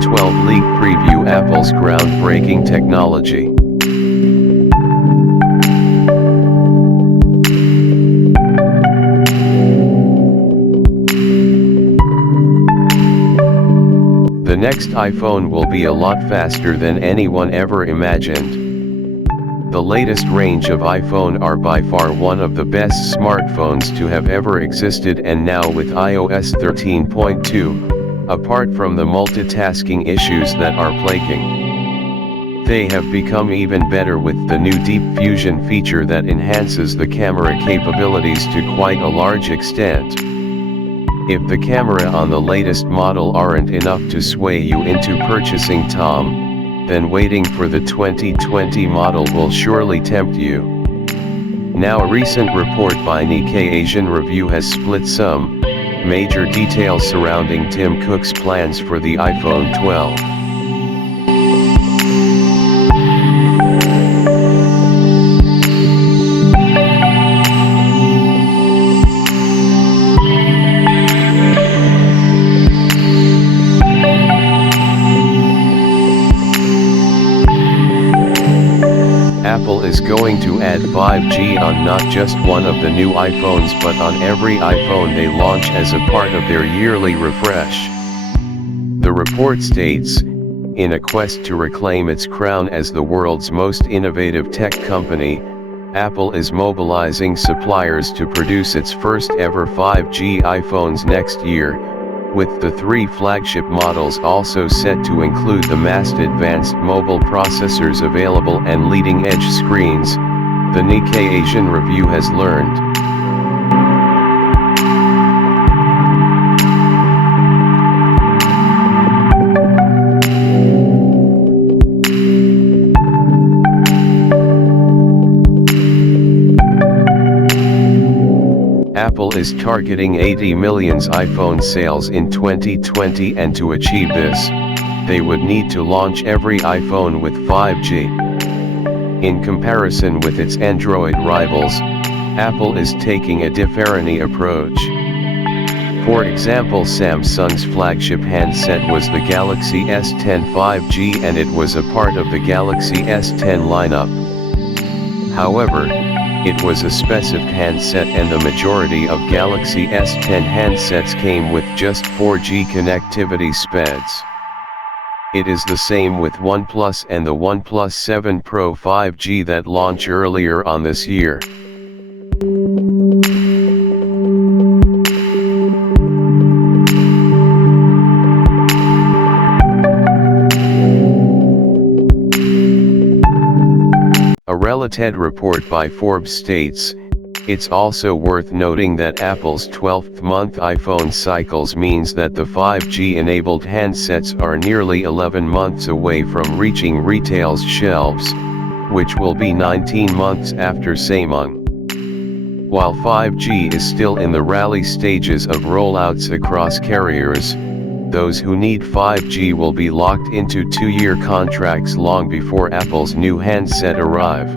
iPhone 12 leak preview, Apple's groundbreaking technology. The next iPhone will be a lot faster than anyone ever imagined. The latest range of iPhone are by far one of the best smartphones to have ever existed, and now with iOS 13.2, apart from the multitasking issues that are plaguing, they have become even better with the new Deep Fusion feature that enhances the camera capabilities to quite a large extent. If the camera on the latest model aren't enough to sway you into purchasing Tom, then waiting for the 2020 model will surely tempt you. Now, a recent report by Nikkei Asian Review has split some major details surrounding Tim Cook's plans for the iPhone 12. Apple is going to add 5G on not just one of the new iPhones but on every iPhone they launch as a part of their yearly refresh. The report states, in a quest to reclaim its crown as the world's most innovative tech company, Apple is mobilizing suppliers to produce its first ever 5G iPhones next year, with the 3 flagship models also set to include the most advanced mobile processors available and leading-edge screens, the Nikkei Asian Review has learned. Apple is targeting 80 million iPhone sales in 2020, and to achieve this, they would need to launch every iPhone with 5G. In comparison with its Android rivals, Apple is taking a different approach. For example, Samsung's flagship handset was the Galaxy S10 5G, and it was a part of the Galaxy S10 lineup. However, it was a specific handset, and the majority of Galaxy S10 handsets came with just 4G connectivity speeds. It is the same with OnePlus and the OnePlus 7 Pro 5G that launched earlier on this year. A related report by Forbes states, it's also worth noting that Apple's 12th-month iPhone cycles means that the 5G-enabled handsets are nearly 11 months away from reaching retail's shelves, which will be 19 months after Samsung. While 5G is still in the early stages of rollouts across carriers, those who need 5G will be locked into 2-year contracts long before Apple's new handset arrive.